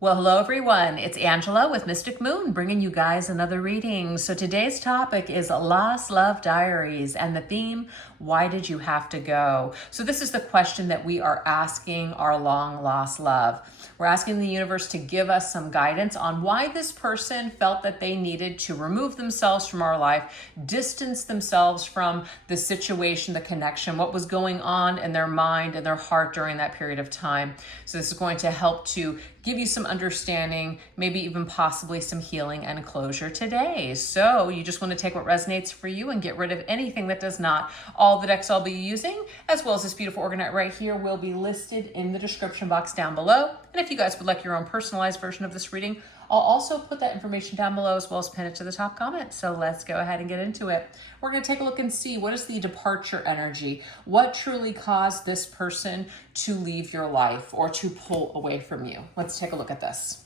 Well, hello everyone. It's Angela with Mystic Moon bringing you guys another reading. So today's topic is Lost Love Diaries and the theme, why did you have to go? So this is the question that we are asking our long lost love. We're asking the universe to give us some guidance on why this person felt that they needed to remove themselves from our life, distance themselves from the situation, the connection, what was going on in their mind and their heart during that period of time. So this is going to help to give you some understanding, maybe even possibly some healing and closure today. So you just want to take what resonates for you and get rid of anything that does not. All the decks I'll be using, as well as this beautiful orgonite right here, will be listed in the description box down below. And if you guys would like your own personalized version of this reading, I'll also put that information down below as well as pin it to the top comment. So let's go ahead and get into it. We're going to take a look and see what is the departure energy. What truly caused this person to leave your life or to pull away from you? Let's take a look at this.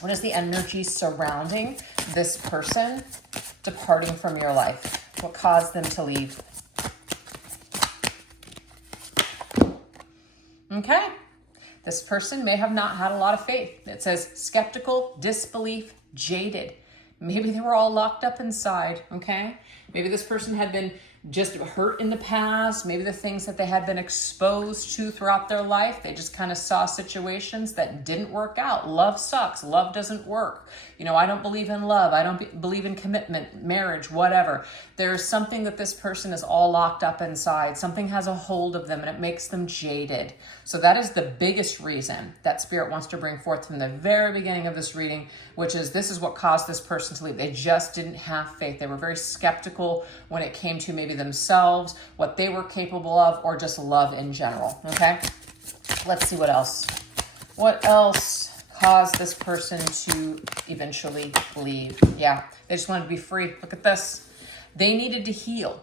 What is the energy surrounding this person departing from your life? What caused them to leave? Okay. This person may have not had a lot of faith. It says skeptical, disbelief, jaded. Maybe they were all locked up inside, okay? Maybe this person had been just hurt in the past. Maybe the things that they had been exposed to throughout their life, they just kind of saw situations that didn't work out. Love sucks. Love doesn't work. You know, I don't believe in love. I don't believe in commitment, marriage, whatever. There's something that this person is all locked up inside. Something has a hold of them and it makes them jaded. So that is the biggest reason that Spirit wants to bring forth from the very beginning of this reading, which is this is what caused this person to leave. They just didn't have faith. They were very skeptical when it came to maybe themselves, what they were capable of, or just love in general, okay? Let's see what else. What else caused this person to eventually leave? Yeah, they just wanted to be free. Look at this. They needed to heal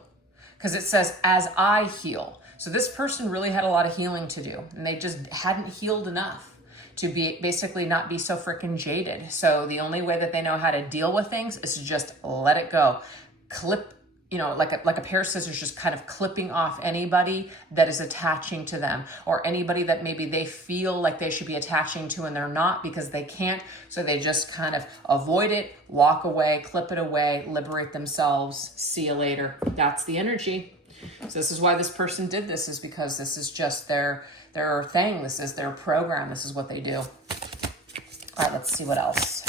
because it says, as I heal. So this person really had a lot of healing to do and they just hadn't healed enough to be basically not be so freaking jaded. So the only way that they know how to deal with things is to just let it go. Clip, you know, like a pair of scissors, just kind of clipping off anybody that is attaching to them or anybody that maybe they feel like they should be attaching to and they're not because they can't. So they just kind of avoid it, walk away, clip it away, liberate themselves. See you later. That's the energy. So this is why this person did this, is because this is just their thing. This is their program. This is what they do. All right, let's see what else.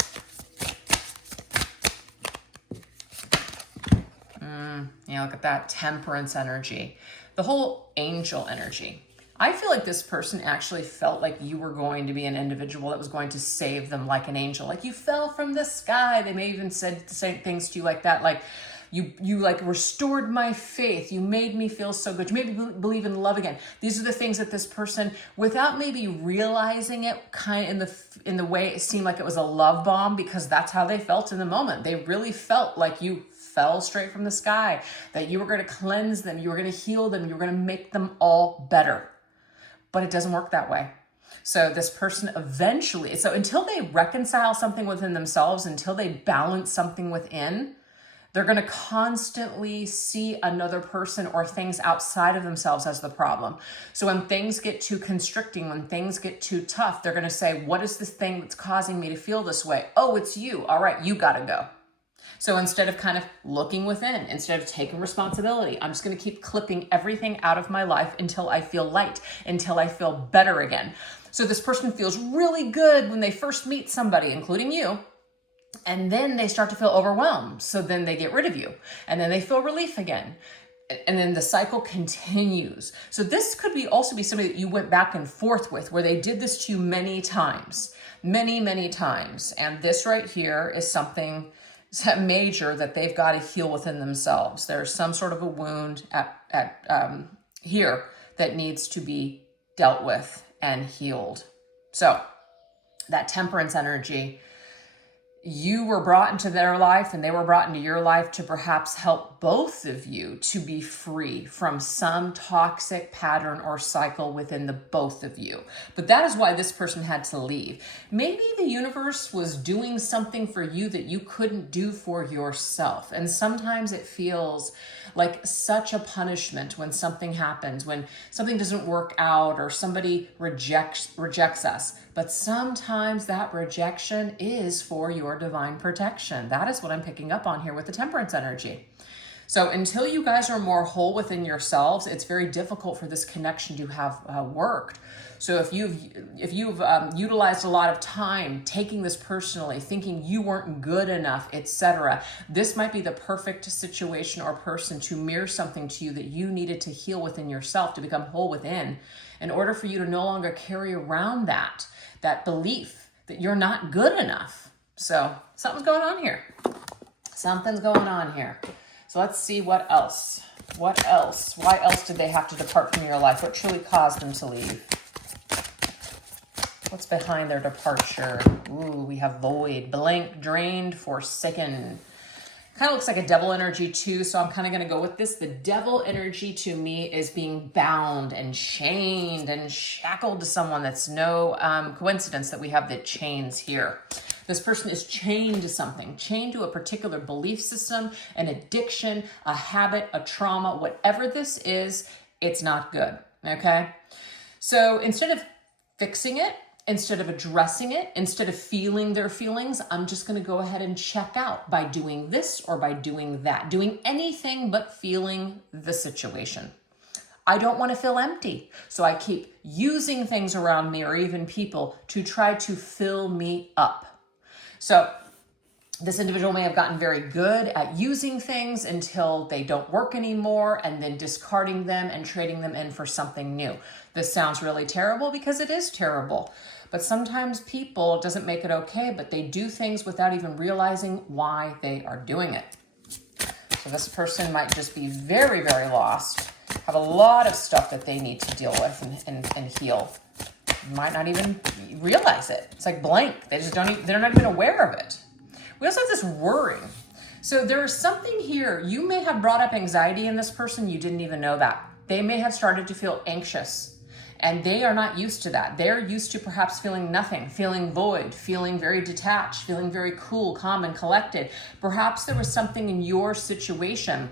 Yeah, look at that temperance energy. The whole angel energy. I feel like this person actually felt like you were going to be an individual that was going to save them like an angel. Like you fell from the sky. They may even said the same things to you like that. Like you like restored my faith. You made me feel so good. You made me believe in love again. These are the things that this person, without maybe realizing it, kind of in the way it seemed like it was a love bomb, because that's how they felt in the moment. They really felt like you fell straight from the sky, that you were going to cleanse them, you were going to heal them, you were going to make them all better. But it doesn't work that way. So this person eventually, so until they reconcile something within themselves, until they balance something within, they're going to constantly see another person or things outside of themselves as the problem. So when things get too constricting, when things get too tough, they're going to say, what is this thing that's causing me to feel this way? Oh, it's you. All right, you got to go. So instead of kind of looking within, instead of taking responsibility, I'm just going to keep clipping everything out of my life until I feel light, until I feel better again. So this person feels really good when they first meet somebody, including you, and then they start to feel overwhelmed. So then they get rid of you, and then they feel relief again. And then the cycle continues. So this could also be somebody that you went back and forth with, where they did this to you many times, many times. And this right here is something major that they've got to heal within themselves. There's some sort of a wound here that needs to be dealt with and healed. So that temperance energy, you were brought into their life and they were brought into your life to perhaps help both of you to be free from some toxic pattern or cycle within the both of you. But that is why this person had to leave. Maybe the universe was doing something for you that you couldn't do for yourself. And sometimes it feels like such a punishment when something happens, when something doesn't work out or somebody rejects us. But sometimes that rejection is for your divine protection. That is what I'm picking up on here with the temperance energy. So until you guys are more whole within yourselves, it's very difficult for this connection to have worked. So if you've utilized a lot of time taking this personally, thinking you weren't good enough, etc., this might be the perfect situation or person to mirror something to you that you needed to heal within yourself, to become whole within, in order for you to no longer carry around that belief that you're not good enough. So something's going on here. Something's going on here. So let's see what else. What else? Why else did they have to depart from your life? What truly caused them to leave? What's behind their departure? Ooh, we have void, blank, drained, forsaken. Kind of looks like a devil energy too, so I'm kind of going to go with this. The devil energy to me is being bound and chained and shackled to someone. That's no coincidence that we have the chains here. This person is chained to something, chained to a particular belief system, an addiction, a habit, a trauma, whatever this is, it's not good, okay? So instead of fixing it, instead of addressing it, instead of feeling their feelings, I'm just going to go ahead and check out by doing this or by doing that, doing anything but feeling the situation. I don't want to feel empty, so I keep using things around me or even people to try to fill me up. So this individual may have gotten very good at using things until they don't work anymore and then discarding them and trading them in for something new. This sounds really terrible because it is terrible. But sometimes people, it doesn't make it okay, but they do things without even realizing why they are doing it. So this person might just be very, very lost, have a lot of stuff that they need to deal with and heal. Might not even realize it. It's like blank. They just don't even, they're not even aware of it. We also have this worry. So there is something here. You may have brought up anxiety in this person. You didn't even know that. They may have started to feel anxious. And they are not used to that. They're used to perhaps feeling nothing, feeling void, feeling very detached, feeling very cool, calm, and collected. Perhaps there was something in your situation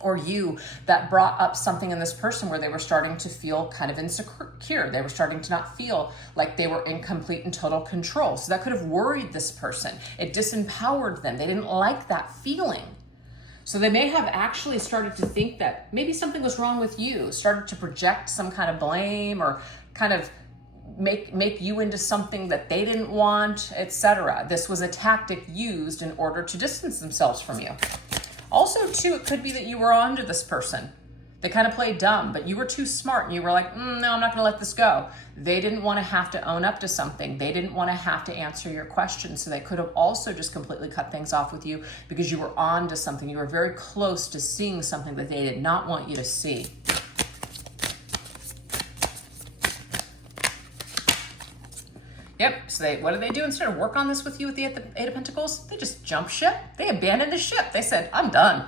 or you that brought up something in this person where they were starting to feel kind of insecure. They were starting to not feel like they were in complete and total control. So that could have worried this person. It disempowered them. They didn't like that feeling. So they may have actually started to think that maybe something was wrong with you, started to project some kind of blame or kind of make you into something that they didn't want, etc. This was a tactic used in order to distance themselves from you. Also, too, it could be that you were onto this person. They kind of played dumb, but you were too smart and you were like, no, I'm not going to let this go. They didn't want to have to own up to something. They didn't want to have to answer your questions. So they could have also just completely cut things off with you because you were on to something. You were very close to seeing something that they did not want you to see. Yep, so what did they do instead of work on this with you with the Eight of Pentacles? They just jumped ship. They abandoned the ship. They said, I'm done.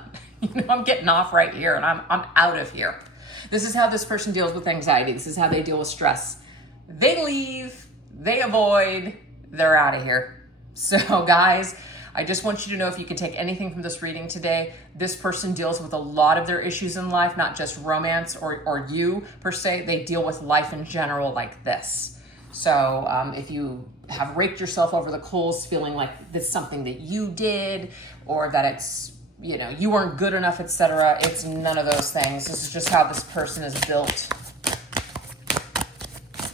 I'm getting off right here and I'm out of here. This is how this person deals with anxiety. This is how they deal with stress. They leave, they avoid, they're out of here. So guys, I just want you to know, if you can take anything from this reading today, this person deals with a lot of their issues in life, not just romance or you per se. They deal with life in general like this. So if you have raked yourself over the coals feeling like this is something that you did or that it's, you weren't good enough, etc., it's none of those things. This is just how this person is built.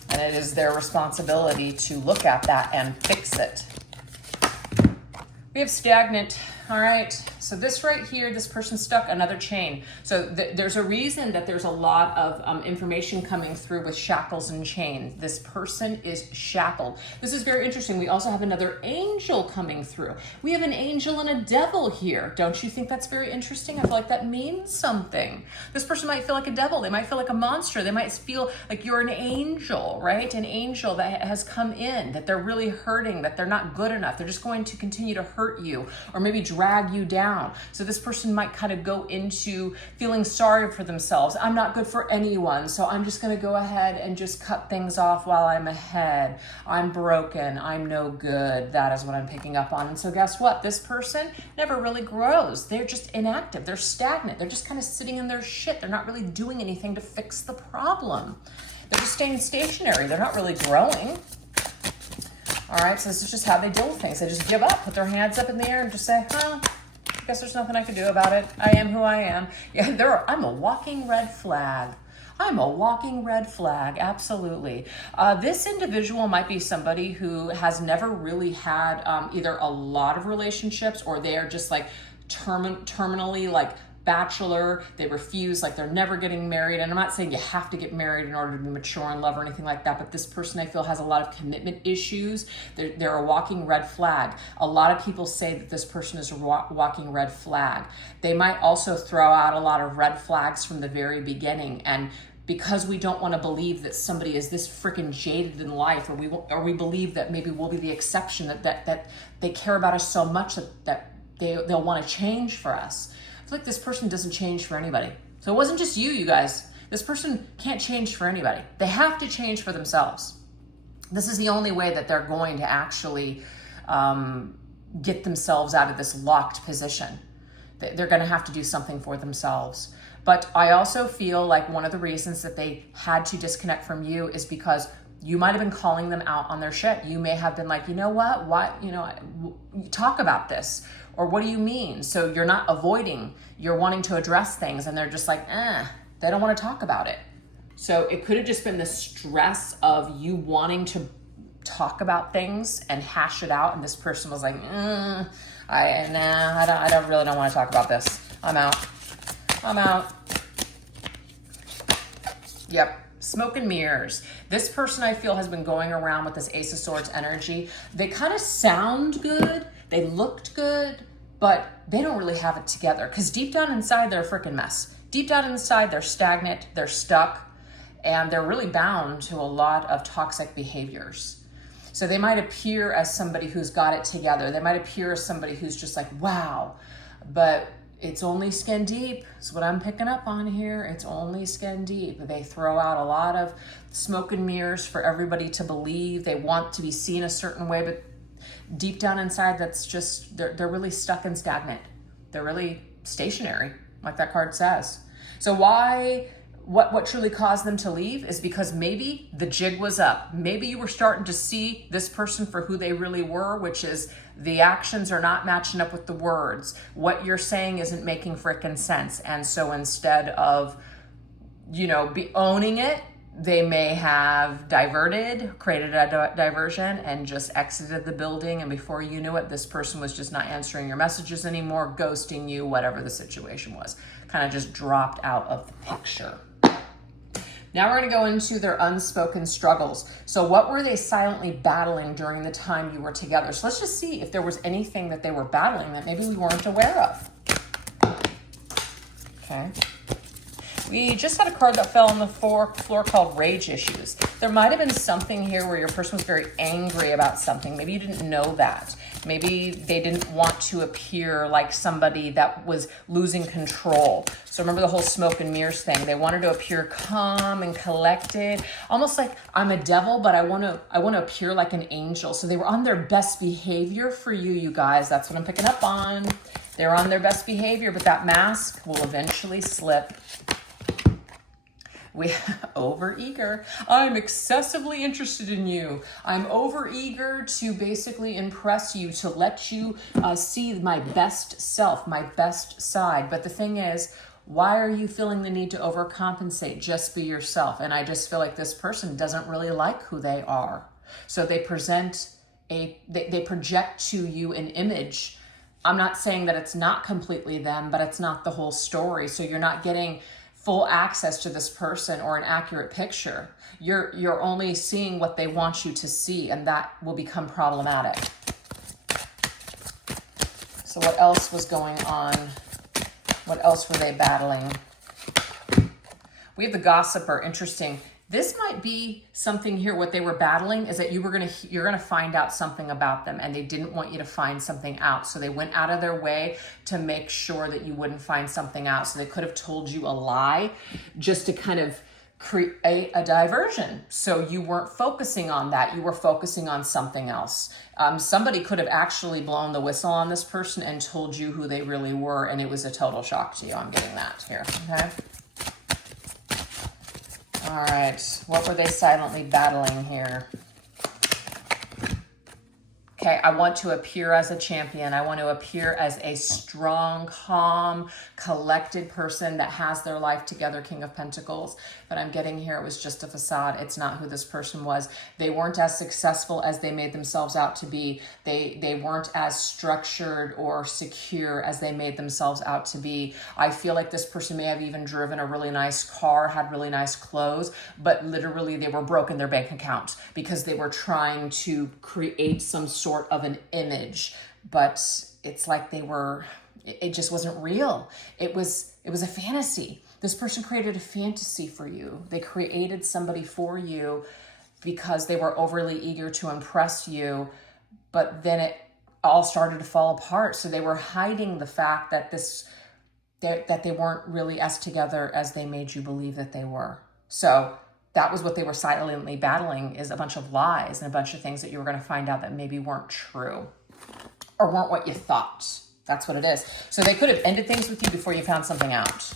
And it is their responsibility to look at that and fix it. We have stagnant. All right. So this right here, this person stuck another chain. So there's a reason that there's a lot of information coming through with shackles and chains. This person is shackled. This is very interesting. We also have another angel coming through. We have an angel and a devil here. Don't you think that's very interesting? I feel like that means something. This person might feel like a devil. They might feel like a monster. They might feel like you're an angel, right? An angel that has come in, that they're really hurting, that they're not good enough. They're just going to continue to hurt you or maybe drag you down. So this person might kind of go into feeling sorry for themselves. I'm not good for anyone, so I'm just going to go ahead and just cut things off while I'm ahead. I'm broken. I'm no good. That is what I'm picking up on. And so guess what? This person never really grows. They're just inactive. They're stagnant. They're just kind of sitting in their shit. They're not really doing anything to fix the problem. They're just staying stationary. They're not really growing. All right, so this is just how they deal with things. They just give up, put their hands up in the air and just say, I guess there's nothing I can do about it. I am who I am. Yeah, I'm a walking red flag. I'm a walking red flag, absolutely. This individual might be somebody who has never really had either a lot of relationships, or they are just like terminally like bachelor. They refuse, like they're never getting married. And I'm not saying you have to get married in order to be mature in love or anything like that, but this person I feel has a lot of commitment issues. They're a walking red flag. A lot of people say that this person is a walking red flag. They might also throw out a lot of red flags from the very beginning, and because we don't want to believe that somebody is this freaking jaded in life, or we believe that maybe we'll be the exception, that they care about us so much that they'll want to change for us. I feel like this person doesn't change for anybody. So it wasn't just you guys. This person can't change for anybody. They have to change for themselves. This is the only way that they're going to actually get themselves out of this locked position. They're going to have to do something for themselves. But I also feel like one of the reasons that they had to disconnect from you is because you might have been calling them out on their shit. You may have been like, you know what? Talk about this. Or what do you mean? So you're not avoiding, you're wanting to address things, and they're just like, they don't want to talk about it. So it could have just been the stress of you wanting to talk about things and hash it out. And this person was like, I really don't want to talk about this. I'm out. Yep. Smoke and mirrors. This person I feel has been going around with this Ace of Swords energy. They kind of sound good. They looked good, but they don't really have it together, because deep down inside, they're a freaking mess. Deep down inside, they're stagnant, they're stuck, and they're really bound to a lot of toxic behaviors. So they might appear as somebody who's got it together. They might appear as somebody who's just like, wow, but it's only skin deep. That's what I'm picking up on here. It's only skin deep. They throw out a lot of smoke and mirrors for everybody to believe. They want to be seen a certain way, but deep down inside, that's just, they're really stuck and stagnant. They're really stationary, like that card says. So what truly caused them to leave is because maybe the jig was up. Maybe you were starting to see this person for who they really were, which is the actions are not matching up with the words. What you're saying isn't making frickin' sense. And so instead of, be owning it, they may have created a diversion and just exited the building. And before you knew it, this person was just not answering your messages anymore, ghosting you, whatever the situation was. Kind of just dropped out of the picture. Now we're going to go into their unspoken struggles. So what were they silently battling during the time you were together? So let's just see if there was anything that they were battling that maybe we weren't aware of. Okay. We just had a card that fell on the floor called Rage Issues. There might have been something here where your person was very angry about something. Maybe you didn't know that. Maybe they didn't want to appear like somebody that was losing control. So remember the whole smoke and mirrors thing. They wanted to appear calm and collected, almost like I'm a devil, but I want to appear like an angel. So they were on their best behavior for you, you guys. That's what I'm picking up on. They're on their best behavior, but that mask will eventually slip. We overeager. I'm excessively interested in you. I'm overeager to basically impress you, to let you see my best self, my best side. But the thing is, why are you feeling the need to overcompensate? Just be yourself. And I just feel like this person doesn't really like who they are. So they they project to you an image. I'm not saying that it's not completely them, but it's not the whole story. So you're not getting full access to this person or an accurate picture. You're only seeing what they want you to see, and that will become problematic. So what else was going on? What else were they battling? We have the gossiper. Interesting. This might be something here. What they were battling is that you're gonna find out something about them, and they didn't want you to find something out. So they went out of their way to make sure that you wouldn't find something out. So they could have told you a lie just to kind of create a diversion. So you weren't focusing on that. You were focusing on something else. Somebody could have actually blown the whistle on this person and told you who they really were, and it was a total shock to you. I'm getting that here, okay? All right, what were they silently battling here? Okay, I want to appear as a champion. I want to appear as a strong, calm, collected person that has their life together, King of Pentacles. But I'm getting here, it was just a facade. It's not who this person was. They weren't as successful as they made themselves out to be. They weren't as structured or secure as they made themselves out to be. I feel like this person may have even driven a really nice car, had really nice clothes, but literally they were broke in their bank account because they were trying to create some sort of an image, but it's like it just wasn't real. It was a fantasy. This person created a fantasy for you. They created somebody for you because they were overly eager to impress you, but then it all started to fall apart. So they were hiding the fact that that they weren't really as together as they made you believe that they were. So that was what they were silently battling, is a bunch of lies and a bunch of things that you were going to find out that maybe weren't true or weren't what you thought. That's what it is. So they could have ended things with you before you found something out.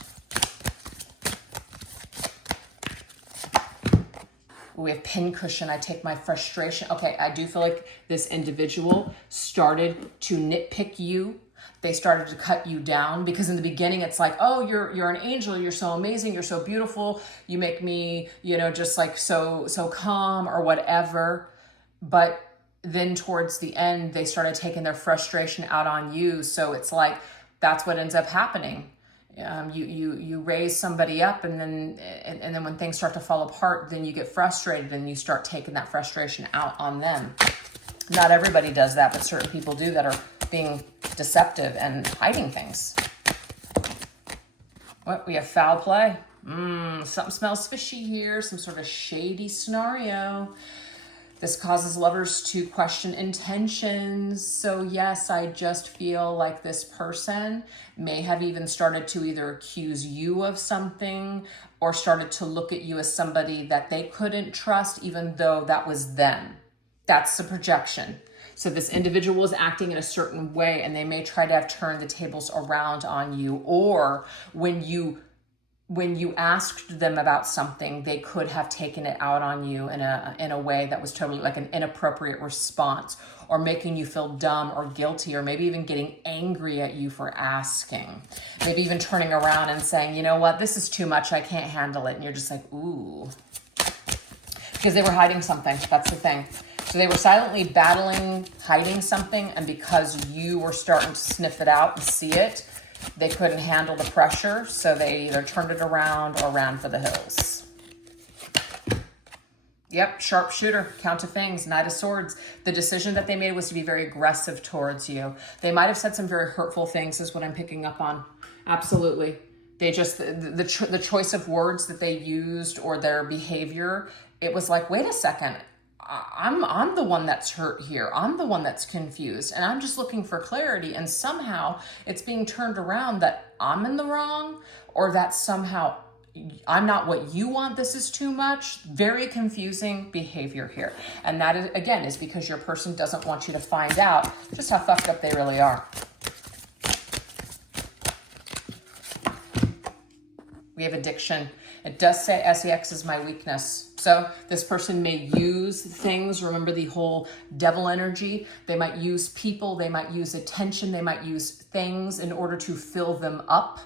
We have pincushion. I take my frustration. Okay, I do feel like this individual started to nitpick you. They started to cut you down because in the beginning it's like, oh, you're an angel. You're so amazing. You're so beautiful. You make me, just like so calm or whatever. But then towards the end, they started taking their frustration out on you. So it's like, that's what ends up happening. You raise somebody up and then when things start to fall apart, then you get frustrated and you start taking that frustration out on them. Not everybody does that, but certain people do that are being deceptive and hiding things. What, we have foul play? Something smells fishy here, some sort of shady scenario. This causes lovers to question intentions. So yes, I just feel like this person may have even started to either accuse you of something or started to look at you as somebody that they couldn't trust, even though that was them. That's the projection. So this individual is acting in a certain way and they may try to have turned the tables around on you, or when you asked them about something, they could have taken it out on you in a way that was totally like an inappropriate response, or making you feel dumb or guilty, or maybe even getting angry at you for asking. Maybe even turning around and saying, you know what, this is too much, I can't handle it. And you're just like, ooh. Because they were hiding something, that's the thing. So they were silently battling, hiding something, and because you were starting to sniff it out and see it, they couldn't handle the pressure, so they either turned it around or ran for the hills. Yep, sharpshooter, Count of Fangs, Knight of Swords. The decision that they made was to be very aggressive towards you. They might have said some very hurtful things, is what I'm picking up on. Absolutely. They just, the choice of words that they used or their behavior, it was like, wait a second, I'm the one that's hurt here. I'm the one that's confused, and I'm just looking for clarity. And somehow it's being turned around that I'm in the wrong, or that somehow I'm not what you want. This is too much. Very confusing behavior here. And that is, again, is because your person doesn't want you to find out just how fucked up they really are. We have addiction. It does say sex is my weakness. So this person may use things. Remember the whole devil energy. They might use people. They might use attention. They might use things in order to fill them up.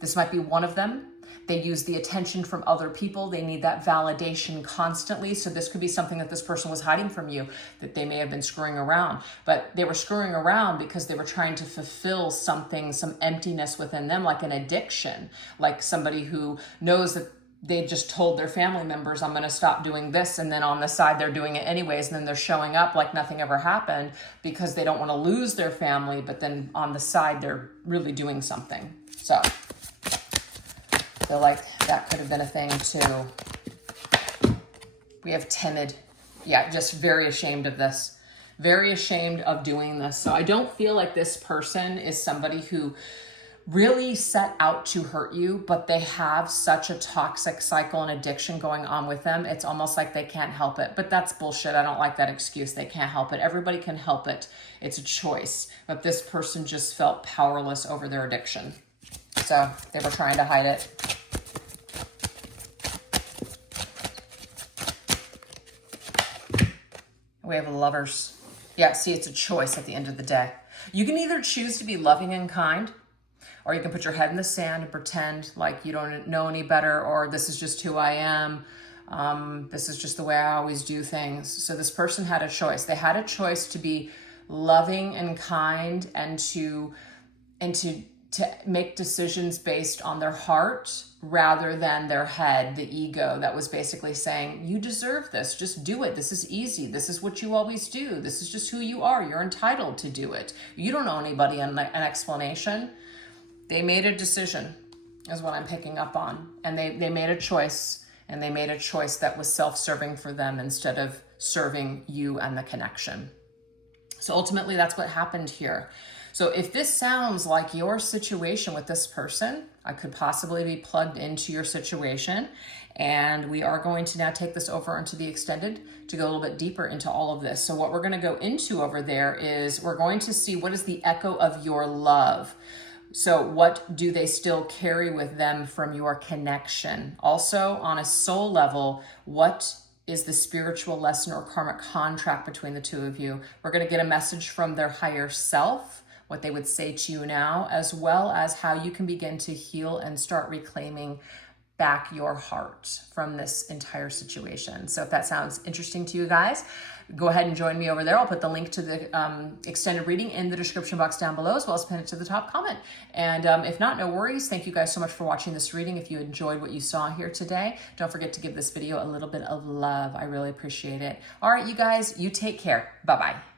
This might be one of them. They use the attention from other people. They need that validation constantly. So this could be something that this person was hiding from you, that they may have been screwing around. But they were screwing around because they were trying to fulfill something, some emptiness within them, like an addiction, like somebody who knows that they just told their family members, I'm going to stop doing this. And then on the side, they're doing it anyways. And then they're showing up like nothing ever happened because they don't want to lose their family. But then on the side, they're really doing something. So I feel like that could have been a thing too. We have timid. Yeah, just very ashamed of this. Very ashamed of doing this. So I don't feel like this person is somebody who really set out to hurt you, but they have such a toxic cycle and addiction going on with them. It's almost like they can't help it. But that's bullshit. I don't like that excuse. They can't help it. Everybody can help it. It's a choice. But this person just felt powerless over their addiction. So they were trying to hide it. We have lovers. Yeah, see, it's a choice at the end of the day. You can either choose to be loving and kind, or you can put your head in the sand and pretend like you don't know any better, or this is just who I am. This is just the way I always do things. So this person had a choice. They had a choice to be loving and kind, and to make decisions based on their heart rather than their head, the ego that was basically saying, you deserve this, just do it. This is easy. This is what you always do. This is just who you are. You're entitled to do it. You don't owe anybody an explanation. They made a decision, is what I'm picking up on. And they made a choice, and they made a choice that was self-serving for them instead of serving you and the connection. So ultimately, that's what happened here. So if this sounds like your situation with this person, I could possibly be plugged into your situation. And we are going to now take this over into the extended to go a little bit deeper into all of this. So what we're going to go into over there is we're going to see what is the echo of your love. So what do they still carry with them from your connection? Also, on a soul level, what is the spiritual lesson or karmic contract between the two of you? We're going to get a message from their higher self, what they would say to you now, as well as how you can begin to heal and start reclaiming back your heart from this entire situation. So if that sounds interesting to you guys, go ahead and join me over there. I'll put the link to the extended reading in the description box down below, as well as pin it to the top comment. And if not, no worries. Thank you guys so much for watching this reading. If you enjoyed what you saw here today, don't forget to give this video a little bit of love. I really appreciate it. All right, you guys, you take care. Bye-bye.